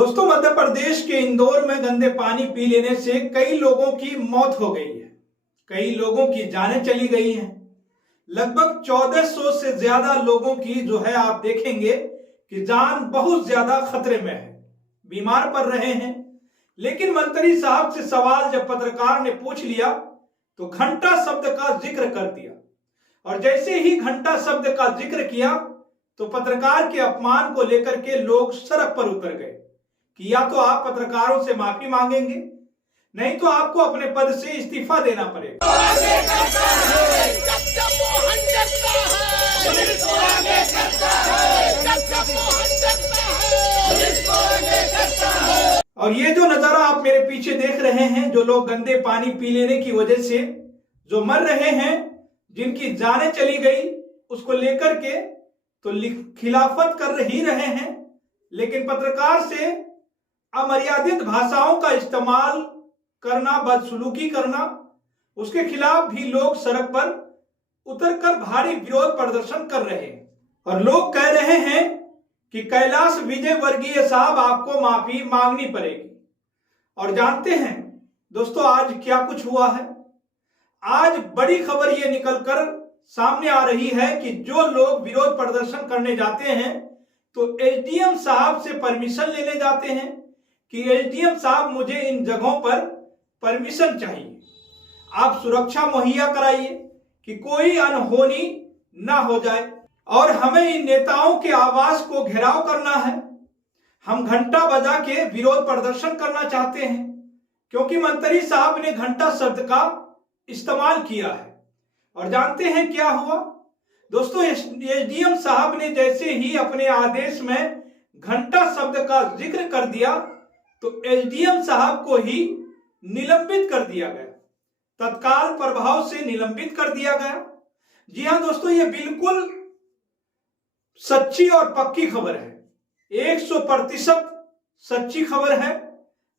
दोस्तों, मध्य प्रदेश के इंदौर में गंदे पानी पी लेने से कई लोगों की मौत हो गई है, कई लोगों की जानें चली गई हैं। लगभग 1400 से ज्यादा लोगों की जो है आप देखेंगे कि जान बहुत ज्यादा खतरे में है, बीमार पड़ रहे हैं। लेकिन मंत्री साहब से सवाल जब पत्रकार ने पूछ लिया तो घंटा शब्द का जिक्र कर दिया, और जैसे ही घंटा शब्द का जिक्र किया तो पत्रकार के अपमान को लेकर के लोग सड़क पर उतर गए कि या तो आप पत्रकारों से माफी मांगेंगे, नहीं तो आपको अपने पद से इस्तीफा देना पड़ेगा। और ये जो नजारा आप मेरे पीछे देख रहे हैं, जो लोग गंदे पानी पी लेने की वजह से जो मर रहे हैं, जिनकी जानें चली गई, उसको लेकर के तो खिलाफत कर ही रहे हैं। लेकिन पत्रकार से अमर्यादित भाषाओं का इस्तेमाल करना, बदसलूकी करना, उसके खिलाफ भी लोग सड़क पर उतरकर भारी विरोध प्रदर्शन कर रहे हैं। और लोग कह रहे हैं कि कैलाश विजयवर्गीय साहब आपको माफी मांगनी पड़ेगी। और जानते हैं दोस्तों, आज क्या कुछ हुआ है। आज बड़ी खबर यह निकलकर सामने आ रही है कि जो लोग विरोध प्रदर्शन करने जाते हैं तो एसडीएम साहब से परमिशन लेने जाते हैं कि एसडीएम साहब मुझे इन जगहों पर परमिशन चाहिए, आप सुरक्षा मुहैया कराइए कि कोई अनहोनी ना हो जाए। और हमें इन नेताओं के आवास को घेराव करना है, हम घंटा बजा के विरोध प्रदर्शन करना चाहते हैं, क्योंकि मंत्री साहब ने घंटा शब्द का इस्तेमाल किया है। और जानते हैं क्या हुआ दोस्तों, एसडीएम साहब ने जैसे ही अपने आदेश में घंटा शब्द का जिक्र कर दिया तो एसडीएम साहब को ही निलंबित कर दिया गया, तत्काल प्रभाव से निलंबित कर दिया गया। जी हां दोस्तों, यह बिल्कुल सच्ची और पक्की खबर है, 100% सच्ची खबर है।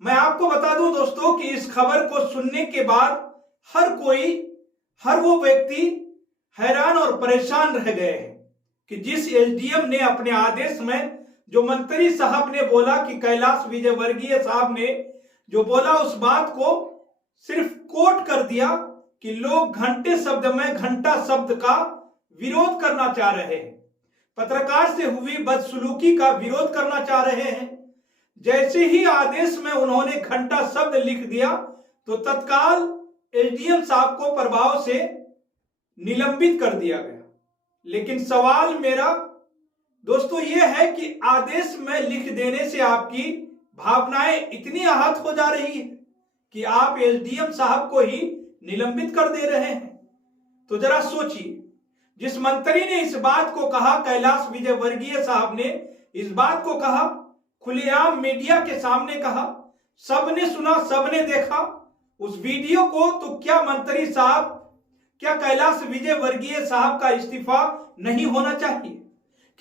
मैं आपको बता दूं दोस्तों कि इस खबर को सुनने के बाद हर वो व्यक्ति हैरान और परेशान रह गए हैं कि जिस एसडीएम ने अपने आदेश में जो मंत्री साहब ने बोला कि कैलाश विजयवर्गीय साहब ने जो बोला, उस बात को सिर्फ कोट कर दिया कि लोग घंटे शब्द में घंटा शब्द का विरोध करना चाह रहे हैं, पत्रकार से हुई बदसलूकी का विरोध करना चाह रहे हैं। जैसे ही आदेश में उन्होंने घंटा शब्द लिख दिया तो तत्काल एसडीएम साहब को प्रभाव से निलंबित कर दिया गया। लेकिन सवाल मेरा दोस्तों यह है कि आदेश में लिख देने से आपकी भावनाएं इतनी आहत हो जा रही है कि आप एसडीएम साहब को ही निलंबित कर दे रहे हैं। तो जरा सोचिए, जिस मंत्री ने इस बात को कहा, कैलाश विजयवर्गीय साहब ने इस बात को कहा, खुलेआम मीडिया के सामने कहा, सबने सुना, सबने देखा उस वीडियो को, तो क्या मंत्री साहब, क्या कैलाश विजयवर्गीय साहब का इस्तीफा नहीं होना चाहिए?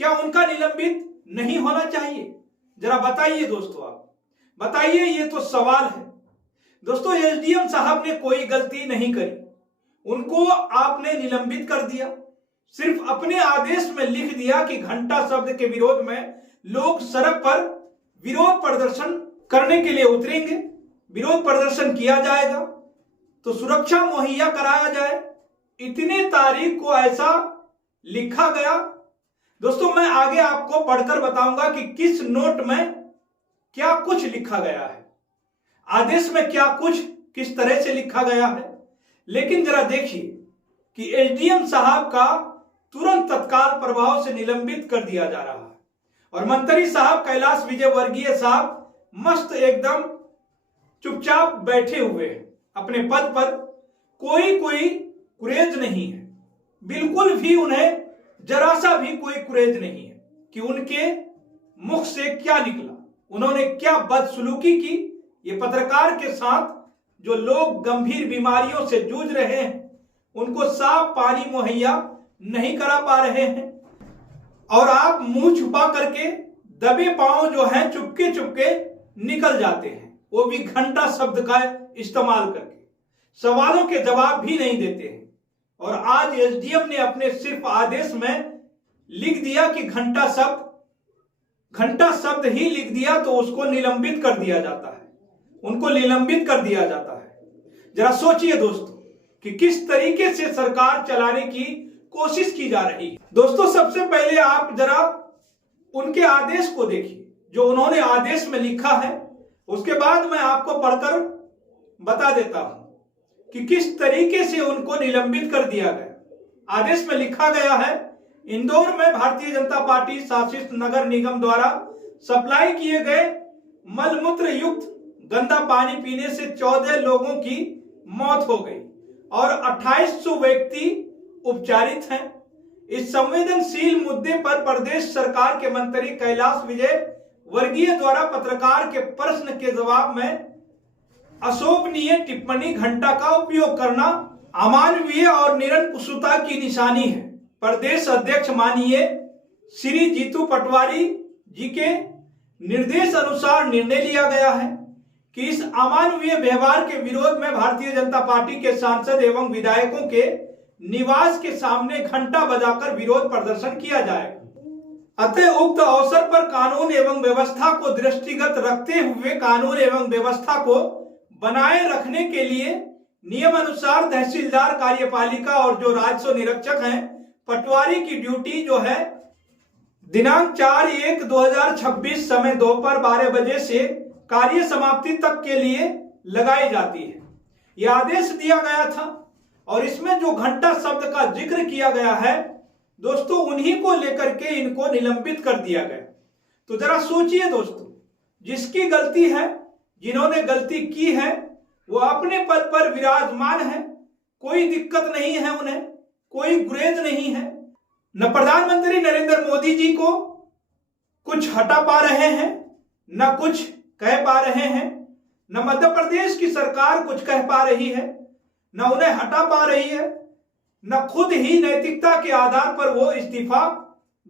क्या उनका निलंबित नहीं होना चाहिए? जरा बताइए दोस्तों, आप बताइए, ये तो सवाल है। दोस्तों, एसडीएम साहब ने कोई गलती नहीं करी, उनको आपने निलंबित कर दिया, सिर्फ अपने आदेश में लिख दिया कि घंटा शब्द के विरोध में लोग सड़क पर विरोध प्रदर्शन करने के लिए उतरेंगे, विरोध प्रदर्शन किया जाएगा, तो सुरक्षा मुहैया कराया जाए। इतने तारीख को ऐसा लिखा गया। दोस्तों, मैं आगे आपको पढ़कर बताऊंगा कि किस नोट में क्या कुछ लिखा गया है, आदेश में क्या कुछ किस तरह से लिखा गया है। लेकिन जरा देखिए कि एसडीएम साहब का तुरंत तत्काल प्रभाव से निलंबित कर दिया जा रहा है, और मंत्री साहब कैलाश विजयवर्गीय साहब मस्त एकदम चुपचाप बैठे हुए हैं अपने पद पर। कोई कुरेज नहीं है, बिल्कुल भी उन्हें जरा सा भी कोई कुरेज नहीं है कि उनके मुख से क्या निकला, उन्होंने क्या बदसलूकी की। ये पत्रकार के साथ जो लोग गंभीर बीमारियों से जूझ रहे हैं, उनको साफ पानी मुहैया नहीं करा पा रहे हैं, और आप मुंह छुपा करके दबे पांव जो है चुपके चुपके निकल जाते हैं, वो भी घंटा शब्द का इस्तेमाल करके, सवालों के जवाब भी नहीं देते हैं। और आज एसडीएम ने अपने सिर्फ आदेश में लिख दिया कि घंटा शब्द घंटा शब्द ही लिख दिया तो उसको निलंबित कर दिया जाता है, उनको निलंबित कर दिया जाता है। जरा सोचिए दोस्तों कि किस तरीके से सरकार चलाने की कोशिश की जा रही है। दोस्तों सबसे पहले आप जरा उनके आदेश को देखिए जो उन्होंने आदेश में लिखा है, उसके बाद मैं आपको पढ़कर बता देता हूं कि किस तरीके से उनको निलंबित कर दिया गया। आदेश में लिखा गया है, इंदौर में भारतीय जनता पार्टी शासित नगर निगम द्वारा सप्लाई किए गए मलमूत्र युक्त गंदा पानी पीने से 14 लोगों की मौत हो गई और 2800 व्यक्ति उपचारित हैं। इस संवेदनशील मुद्दे पर प्रदेश सरकार के मंत्री कैलाश विजय वर्गीय द्वारा पत्रकार के प्रश्न के जवाब में अशोभनीय टिप्पणी घंटा का उपयोग करना अमानवीय और निरंकुशता की निशानी है। प्रदेश अध्यक्ष माननीय श्री जीतू पटवारी जी के निर्देश अनुसार निर्णय लिया गया है कि इस अमानवीय व्यवहार के विरोध में भारतीय जनता पार्टी के सांसद एवं विधायकों के निवास के सामने घंटा बजाकर विरोध प्रदर्शन किया जाएगा। अतः उक्त अवसर पर कानून एवं व्यवस्था को दृष्टिगत रखते हुए कानून एवं व्यवस्था को बनाए रखने के लिए नियम अनुसार तहसीलदार कार्यपालिका और जो राजस्व निरीक्षक हैं पटवारी की ड्यूटी जो है दिनांक 4/1/2026 समय दोपहर 12 बजे से कार्य समाप्ति तक के लिए लगाई जाती है। यह आदेश दिया गया था और इसमें जो घंटा शब्द का जिक्र किया गया है दोस्तों उन्हीं को लेकर के इनको निलंबित कर दिया गया। तो जरा सोचिए दोस्तों, जिसकी गलती है, जिन्होंने गलती की है वो अपने पद पर विराजमान है, कोई दिक्कत नहीं है, उन्हें कोई गुरेज नहीं है। न प्रधानमंत्री नरेंद्र मोदी जी को कुछ हटा पा रहे हैं, न कुछ कह पा रहे हैं, न मध्य प्रदेश की सरकार कुछ कह पा रही है, न उन्हें हटा पा रही है, न खुद ही नैतिकता के आधार पर वो इस्तीफा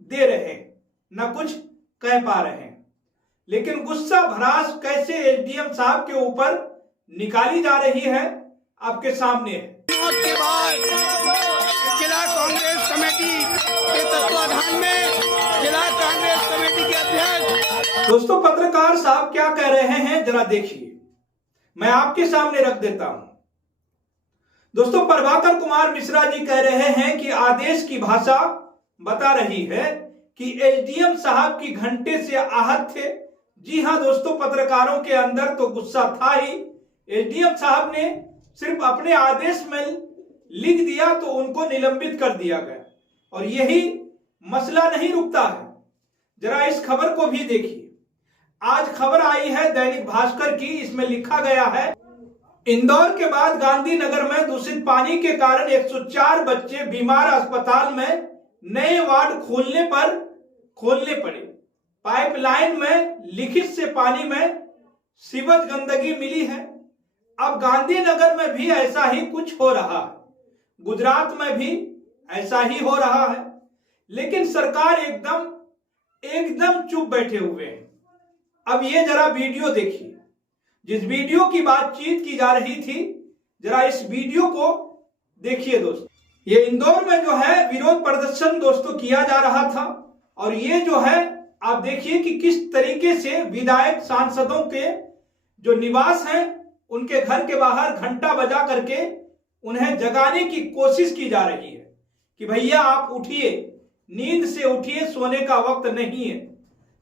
दे रहे हैं, न कुछ कह पा रहे हैं। लेकिन गुस्सा भड़ास कैसे एसडीएम साहब के ऊपर निकाली जा रही है आपके सामने है। मौत के बाद जिला कांग्रेस कमेटी के तत्वाधान में जिला कांग्रेस कमेटी के अध्यक्ष दोस्तों पत्रकार साहब क्या कह रहे हैं जरा देखिए, मैं आपके सामने रख देता हूं। दोस्तों प्रभाकर कुमार मिश्रा जी कह रहे हैं कि आदेश की भाषा बता रही है कि एसडीएम साहब की घंटे से आहत थे। जी हां दोस्तों, पत्रकारों के अंदर तो गुस्सा था ही। एसडीएम साहब ने सिर्फ अपने आदेश में लिख दिया तो उनको निलंबित कर दिया गया और यही मसला नहीं रुकता है। जरा इस खबर को भी देखिए। आज खबर आई है दैनिक भास्कर की, इसमें लिखा गया है इंदौर के बाद गांधीनगर में दूषित पानी के कारण 104 बच्चे बीमार, अस्पताल में नए वार्ड खोलने पड़े। पाइपलाइन में लिखित से पानी में सीवज गंदगी मिली है। अब गांधीनगर में भी ऐसा ही कुछ हो रहा है, गुजरात में भी ऐसा ही हो रहा है, लेकिन सरकार एकदम चुप बैठे हुए हैं। अब ये जरा वीडियो देखिए, जिस वीडियो की बातचीत की जा रही थी, जरा इस वीडियो को देखिए दोस्तों। ये इंदौर में जो है विरोध प्रदर्शन दोस्तों किया जा रहा था और ये जो है आप देखिए कि किस तरीके से विधायक सांसदों के जो निवास हैं उनके घर के बाहर घंटा बजा करके उन्हें जगाने की कोशिश की जा रही है कि भैया आप उठिए, नींद से उठिए, सोने का वक्त नहीं है।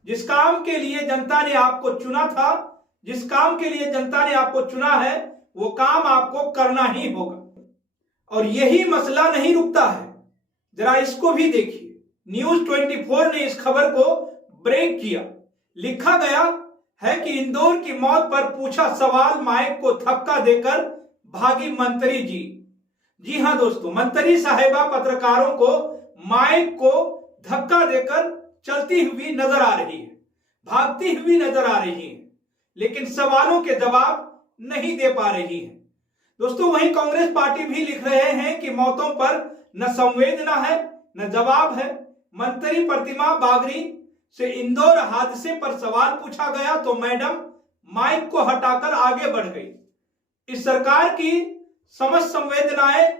जिस काम के लिए जनता ने आपको चुना था, जिस काम के लिए जनता ने आपको चुना है, वो काम आपको करना ही होगा। और यही मसला नहीं रुकता है। जरा इसको भी देखिए, न्यूज 24 ने इस खबर को ब्रेक किया। लिखा गया है कि इंदौर की मौत पर पूछा सवाल, माइक को धक्का देकर भागी मंत्री जी। जी हां दोस्तों, मंत्री साहिबा पत्रकारों को माइक को धक्का देकर चलती हुई नजर आ रही है, भागती हुई नजर आ रही है, लेकिन सवालों के जवाब नहीं दे पा रही है। दोस्तों वहीं कांग्रेस पार्टी भी लिख रहे हैं कि मौतों पर न संवेदना है न जवाब है। मंत्री प्रतिमा बागरी से इंदौर हादसे पर सवाल पूछा गया तो मैडम माइक को हटाकर आगे बढ़ गई। इस सरकार की समझ संवेदनाएं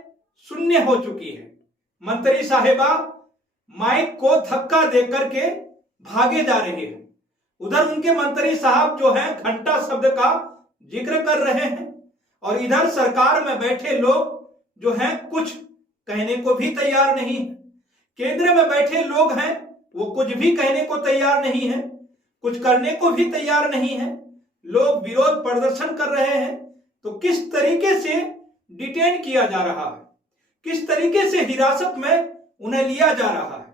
शून्य हो चुकी है। मंत्री साहिबा माइक को धक्का देकर के भागे जा रहे हैं। उधर उनके मंत्री साहब जो हैं घंटा शब्द का जिक्र कर रहे हैं और इधर सरकार में बैठे लोग जो हैं कुछ कहने को भी तैयार नहीं है। केंद्र में बैठे लोग हैं वो कुछ भी कहने को तैयार नहीं है, कुछ करने को भी तैयार नहीं है। लोग विरोध प्रदर्शन कर रहे हैं। तो किस तरीके से डिटेन किया जा रहा है, किस तरीके से हिरासत में उन्हें लिया जा रहा है,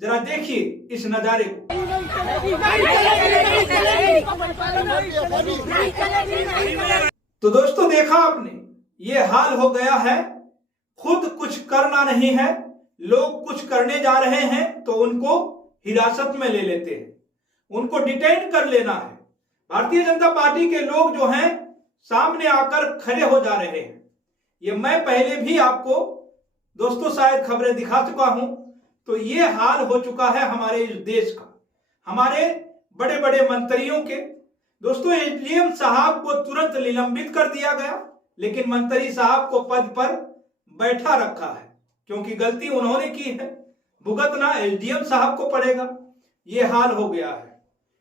जरा देखिए इस नजारे को। तो दोस्तों देखा आपने, ये हाल हो गया है। खुद कुछ करना नहीं है, लोग कुछ करने जा रहे हैं तो उनको हिरासत में ले लेते हैं, उनको डिटेन कर लेना है। भारतीय जनता पार्टी के लोग जो हैं सामने आकर खड़े हो जा रहे हैं। ये मैं पहले भी आपको दोस्तों शायद खबरें दिखा चुका हूं। तो ये हाल हो चुका है हमारे इस देश का, हमारे बड़े बड़े मंत्रियों के। दोस्तों एसडीएम साहब को तुरंत निलंबित कर दिया गया, लेकिन मंत्री साहब को पद पर बैठा रखा है क्योंकि गलती उन्होंने की है, भुगतना एसडीएम साहब को पड़ेगा। ये हाल हो गया है।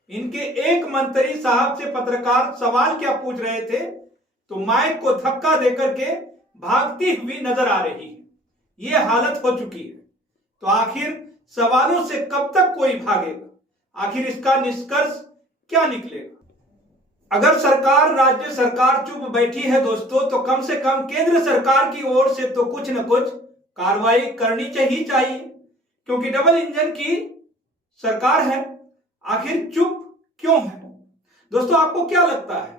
इनके एक मंत्री साहब से पत्रकार सवाल क्या पूछ रहे थे तो माइक को धक्का देकर के भागती हुई नजर आ रही है। ये हालत हो चुकी है। तो आखिर सवालों से कब तक कोई भागेगा, आखिर इसका निष्कर्ष क्या निकलेगा? अगर सरकार, राज्य सरकार चुप बैठी है दोस्तों, तो कम से कम केंद्र सरकार की ओर से तो कुछ न कुछ कार्रवाई करनी चाहिए, क्योंकि डबल इंजन की सरकार है। आखिर चुप क्यों है? दोस्तों आपको क्या लगता है?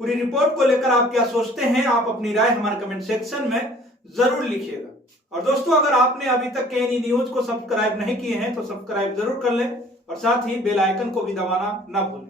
पूरी रिपोर्ट को लेकर आप क्या सोचते हैं? आप अपनी राय हमारे कमेंट सेक्शन में जरूर लिखिएगा। और दोस्तों अगर आपने अभी तक केएनई न्यूज को सब्सक्राइब नहीं किए हैं तो सब्सक्राइब जरूर कर लें और साथ ही बेल आइकन को भी दबाना ना भूलें।